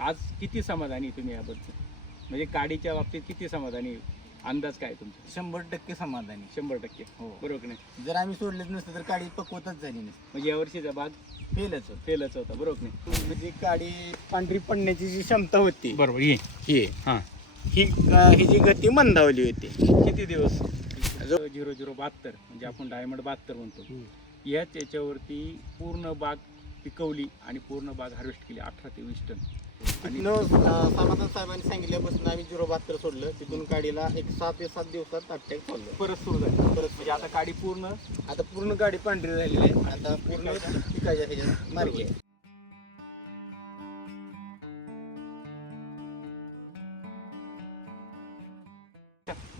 आज किती समाधानी तुम्ही याबद्दल? म्हणजे काडीच्या बाबतीत किती समाधानी अंदाज काय तुमचा? शंभर टक्के समाधानी शंभर टक्के. हो. बरोबर की नाही? जर आम्ही सोडलेच नसतं तर काडी पकवतच झाली नसती. म्हणजे यावर्षीचा भाग फेलच होत. फेलच होता. बरोबर की नाही? म्हणजे काडी पांढरी पडण्याची जी क्षमता होती बरोबर. ये. ही. हां ही ही जी गती मंदावली होती. किती दिवस? झिरो झिरो बहात्तर. म्हणजे आपण डायमंड बहात्तर म्हणतो. याच याच्यावरती पूर्ण बाग पिकवली आणि पूर्ण बाग हार्वेस्ट केली. अठरा ते वीस टन. तिथनं समाधान साहेबांनी सांगितल्यापासून आम्ही झिरो बहात्तर सोडलं. तिथून काडीला एक सात ते सात दिवसात अटॅक सोडलं. परत सुरू झाली. परत म्हणजे आता काडी पूर्ण आता पूर्ण गाडी पांढरी झालेली आहे. आता पूर्ण पिकाच्या ह्याच्यात मार्गी आहे.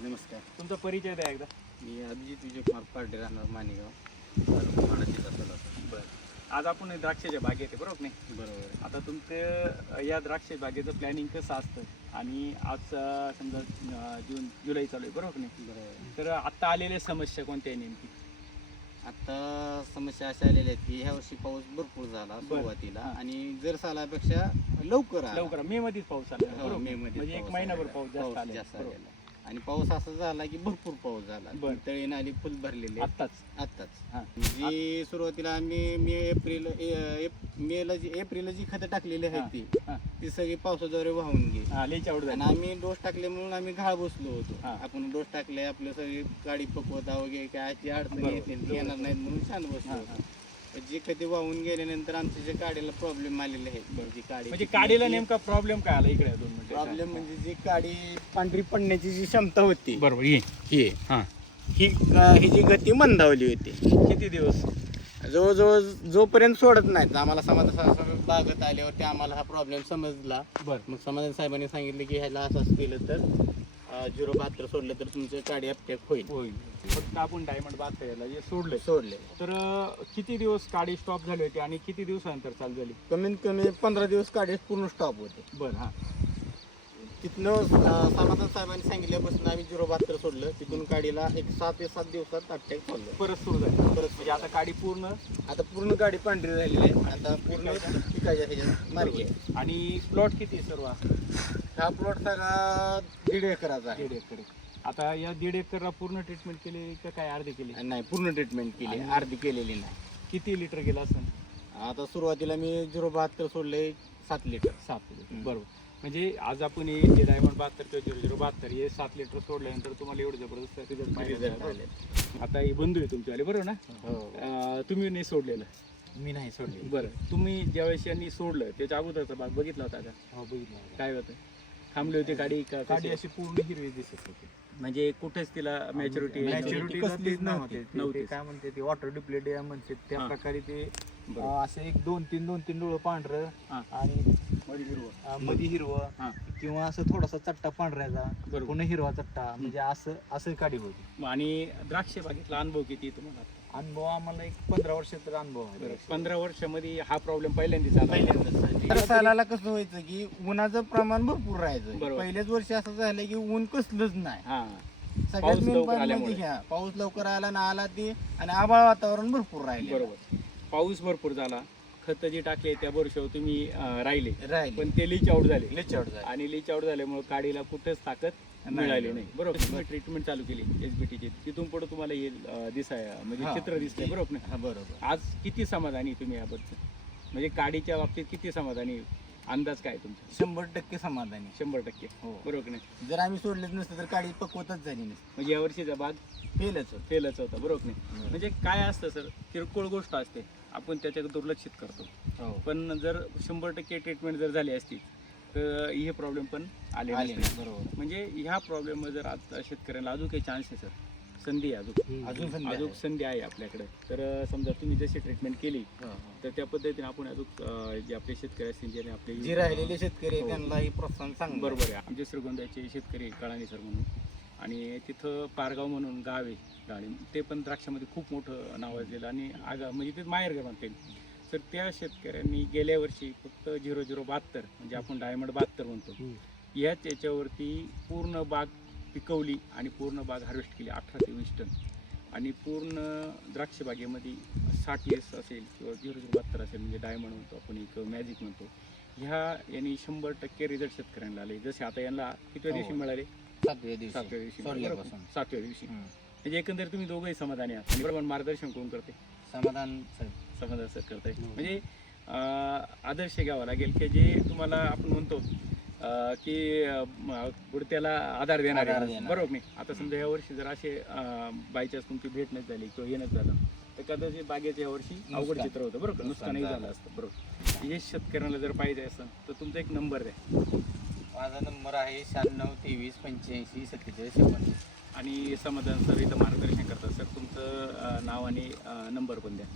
नमस्कार. तुमचा परिचय द्या एकदा. मी अभिजित विजयकुमार पार्टे राहणार माणेगाव सोलापूर बरं. आज आपण द्राक्षाच्या बागेत आहे बरोबर नाही? बरोबर आता तुमचं या द्राक्ष बागेचं प्लॅनिंग कसं असतं? आणि आज अं, समजा अं, जून जुलै चालू आहे बरोबर नाही? बरोबर तर आत्ता आलेल्या समस्या कोणत्या आहे नेमकी? आता समस्या अशा आलेल्या आहेत की ह्या वर्षी पाऊस भरपूर झाला सुरुवातीला हा. आणि जर सालापेक्षा लवकर आला. लवकर मे मध्येच पाऊस आला हो, बरोबर मे मध्ये म्हणजे एक पाऊस महिनाभर आलेला. पाऊस जास्त आला जास्त बरोबर. आणि पाऊस असा झाला की भरपूर पाऊस झाला बरं. तळी नाली फुल भरलेले आत्ताच हा. जी सुरुवातीला आम्ही मे एप्रिल ए- एप- मेला जी एप्रिलला जी खतं टाकलेली. आहेत ती हा. ती सगळी पावसाद्वारे वाहून गेली हा आवड आणि झाली आम्ही डोस टाकले म्हणून आम्ही घाळ बसलो होतो हा. आपण डोस टाकले आपलं सगळी गाडी पकवता वगैरे काय अशी अडचणी बरोबर. येतील येणार नाहीत म्हणून छान बसलो हा. होतो जी कधी वाहून गेल्यानंतर आमच्या जे काडीला प्रॉब्लेम आलेले आहेत जी काडी म्हणजे काडीला नेमका प्रॉब्लेम काय आला इकडे दोन मिनिटं? प्रॉब्लेम म्हणजे जी काडी पांढरी पडण्याची जी क्षमता होती बरोबर ये. ही. हां ही ही जी गती मंदावली होती. किती दिवस? जवळजवळ जोपर्यंत सोडत नाहीत आम्हाला समाधान बागत आल्यावरती आम्हाला हा प्रॉब्लेम समजला. बरं. मग समाधान साहेबांनी सांगितलं की ह्याला असं असं केलं तर? झिरो बहात्तर सोडलं तर तुमचं काडी अपटेक होईल. होईल. फक्त आपण डायमंड बात याला जे सोडले. सोडले. तर अं, किती दिवस काडी स्टॉप झाली होती आणि किती दिवसानंतर चालू झाली? कमीत कमी पंधरा दिवस काडी पूर्ण स्टॉप होते. बरं हां. तिथनं समाधान साहेबांनी सांगितल्यापासून आम्ही झिरो बहात्तर सोडलं. तिथून काडीला एक सात ते सात दिवसात अटॅक सोडलं परत सुरू झाली. परत म्हणजे आता काडी पूर्ण आता पूर्ण गाडी पांढरी झालेली आहे. आता पूर्ण पिकाच्या ह्याच्यात मार्गी आहे. आणि प्लॉट किती आहे सर्व? हा प्लॉट सगळा दीड एकराचा आहे. दीड एकर. आता या दीड एकरला पूर्ण ट्रीटमेंट केली का काय अर्धी केली? नाही पूर्ण ट्रीटमेंट केली. आणि- अर्धी केलेली नाही. किती लिटर गेला असं आता सुरुवातीला मी झिरो बहात्तर सोडले सात लिटर सात लिटर हम्म. बरोबर. म्हणजे आज आपण हे जे डायमंड बहात्तर किंवा झिरो झिरो बहात्तर हे सात लिटर सोडल्यानंतर तुम्हाला एवढं जबरदस्त रिझल्ट पाहिजे आता हे बंधू आहे तुमच्यावाले बरोबर ना? हो. तुम्ही नाही सोडलेलं. मी नाही सोडले बरं. तुम्ही ज्यावेळेस यांनी सोडलं त्याच्या अगोदरचा भाग बघितला होता का? हो बघितलं काय होतं? थांबली होती गाडी गाडी? अशी पूर्ण हिरवी दिसत होती. म्हणजे कुठेच तिला मॅच्युरिटी मॅच्युरिटी कसलीच नव्हती. ते- ते नव्हतीच. काय म्हणते ते वॉटर डिप्लेट म्हणते त्या. प्रकारे ते असं एक दोन तीन दोन तीन डोळं पांढरं हा. मध्ये हिरवं. हा. किंवा असं थोडासा चट्टा पांढऱ्याचा पुन्हा हिरवा चट्टा म्हणजे असं असं काढी होती आणि द्राक्ष बागेतला अनुभव किती तुम्हाला? अनुभव आम्हाला एक पंधरा वर्षाचा अनुभव आहे. पंधरा वर्षामध्ये हा प्रॉब्लेम पहिल्यांदाच आला. तर सालाला कसं व्हायचं की उन्हाचं प्रमाण भरपूर राहायचं. पहिल्याच वर्षी असं झालं की ऊन कसलंच नाही. हा. सगळ्यात पाऊस लवकर. म्हणजे पाऊस आला ना आला ती आणि आभाळ वातावरण भरपूर राहिले बरोबर. पाऊस भरपूर झाला. खत जी टाकले त्या वर्षावर तुम्ही अं, राहिले. राहिले. पण ते लीच आउट झाले. लय चढ झाले. आणि लीच आउट झाल्यामुळे काडीला कुठेच ताकद मिळाली नाही बरोबर. तुम्ही ट्रीटमेंट चालू केली एस बी टीची तिथून पुढे तुम्हाला हे अं, दिसाय म्हणजे हा. चित्र दिसतंय. बरोबर. ना हा बरोबर. आज किती समाधानी तुम्ही याबद्दल? म्हणजे काडीच्या बाबतीत किती समाधानी अंदाज काय तुमचा? शंभर टक्के समाधानी शंभर टक्के. हो. बरोबर की नाही जर आम्ही सोडलेच नसतं तर काडी पकवतच झाली नसती. म्हणजे यावर्षीचा भाग फेलच होत. फेलच होता. बरोबर की नाही म्हणजे काय असतं सर? किरकोळ गोष्ट असते. आपण त्याच्याकडे दुर्लक्षित करतो. हो. पण जर शंभर टक्के ट्रीटमेंट जर झाली असती तर हे प्रॉब्लेम पण आले आले नसते. नाही. बरोबर. म्हणजे ह्या प्रॉब्लेम जर आज शेतकऱ्यांना अजून काही चान्स आहे सर? संधी आहे अजून. अजून संधी अजून आहे. संधी आहे आपल्याकडे. तर अं, समजा तुम्ही जशी ट्रीटमेंट केली हो, हो. तर त्या पद्धतीने आपण अजून अं, जे आपले शेतकरी असतील ज्याने आपले जे राहिलेले शेतकरी हो. त्यांनाही प्रोत्साहन चांगलं बरोबर आहे. आमचे श्रीगोंद्याचे शेतकरी कळाणी सर म्हणून. आणि तिथं पारगाव म्हणून गाव आहे गाडी. ते पण द्राक्षामध्ये खूप मोठं नाव असलेलं आणि आगा म्हणजे ते माहेर म्हणता येईल तर त्या शेतकऱ्यांनी गेल्या वर्षी फक्त झिरो झिरो बहात्तर म्हणजे आपण डायमंड बहात्तर म्हणतो. याच याच्यावरती पूर्ण बाग पिकवली आणि पूर्ण बाग हार्वेस्ट केली अठरा ते वीस टन. आणि पूर्ण द्राक्ष बागेमध्ये साठ एस असेल किंवा झिरो झिरो बहात्तर असेल म्हणजे डायमंड म्हणतो आपण एक मॅजिक म्हणतो. ह्या यांनी शंभर टक्के रिझल्ट शेतकऱ्यांना आले. जसे आता यांना कितव्या हो. दिवशी मिळाले? सातव्या दिवशी. सातव्या दिवशी. सातव्या दिवशी. म्हणजे एकंदर तुम्ही दोघंही समाधानी आहात. बरोबर मार्गदर्शन कोण करते? समाधान साहेब. समाधान सर करताय. हो. म्हणजे आदर्श घ्यावा लागेल की जे तुम्हाला आपण म्हणतो की अं, पुढत्याला आधार देणार आहे. बरोबर नाही? आता समजा ह्या वर्षी जर असे बायचान्स तुमची भेट नाही झाली किंवा येणंच झालं तर कदाचित बागेच्या या वर्षी अवघड. चित्र होतं. बरोबर नुकसानही झालं. असतं. बरोबर. हे शेतकऱ्यांना जर पाहिजे असेल तर तुमचा एक नंबर द्या. माझा नंबर आहे शहाण्णव तेवीस पंच्याऐंशी सत्तेचाळीस एकोणतीस आणि समाधान सर इथं मार्गदर्शन करतात. सर तुमचं नाव आणि नंबर पण द्या.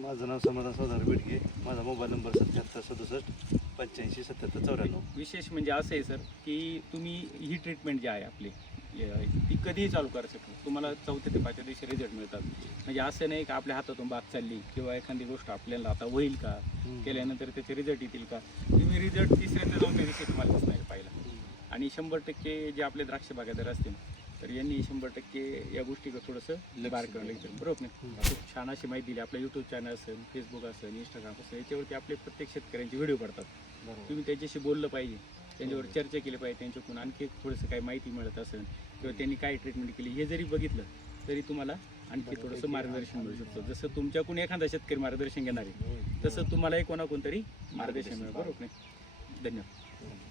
माझं नाव समाधान सौदार बिडगे. माझा मोबाईल नंबर सत्याहत्तर सदुसष्ट पंच्याऐंशी सत्याहत्तर चौऱ्याण्णव. विशेष म्हणजे असं आहे सर की तुम्ही ही ट्रीटमेंट जी आहे आपली ती कधीही चालू करू शकतो. तुम्हाला चौथ्या ते पाचव्या दिवशी रिझल्ट मिळतात. म्हणजे असं नाही का आपल्या हातातून बाग चालली किंवा एखादी गोष्ट आपल्याला आता होईल का? केल्यानंतर त्याचे रिझल्ट येतील का? तुम्ही रिझल्ट तिसऱ्या ते चौथ्या दिवशी तुम्हाला दिसणार आहे पहिला आणि शंभर टक्के जे आपले द्राक्ष बागायदार असतील तर यांनी शंभर टक्के या गोष्टीकडे थोडंसं लक्ष बार द्यावं. करणं लागेल. बरोबर नाही? खूप छान अशी माहिती दिली. आपलं यूट्यूब चॅनल असेल फेसबुक असेल इंस्टाग्राम असेल याच्यावरती आपले प्रत्येक शेतकऱ्यांचे व्हिडिओ पडतात. तुम्ही त्यांच्याशी बोललं पाहिजे. त्यांच्यावर चर्चा केली पाहिजे. त्यांच्याकडून आणखी थोडंसं काही माहिती मिळत असेल किंवा त्यांनी काय ट्रीटमेंट केली हे जरी बघितलं तरी तुम्हाला आणखी थोडंसं मार्गदर्शन मिळू शकतं. जसं तुमच्याकडून एखादा शेतकरी मार्गदर्शन घेणार आहे तसं तुम्हालाही कोणाकोण तरी मार्गदर्शन मिळेल. बरोबर. नाही? धन्यवाद.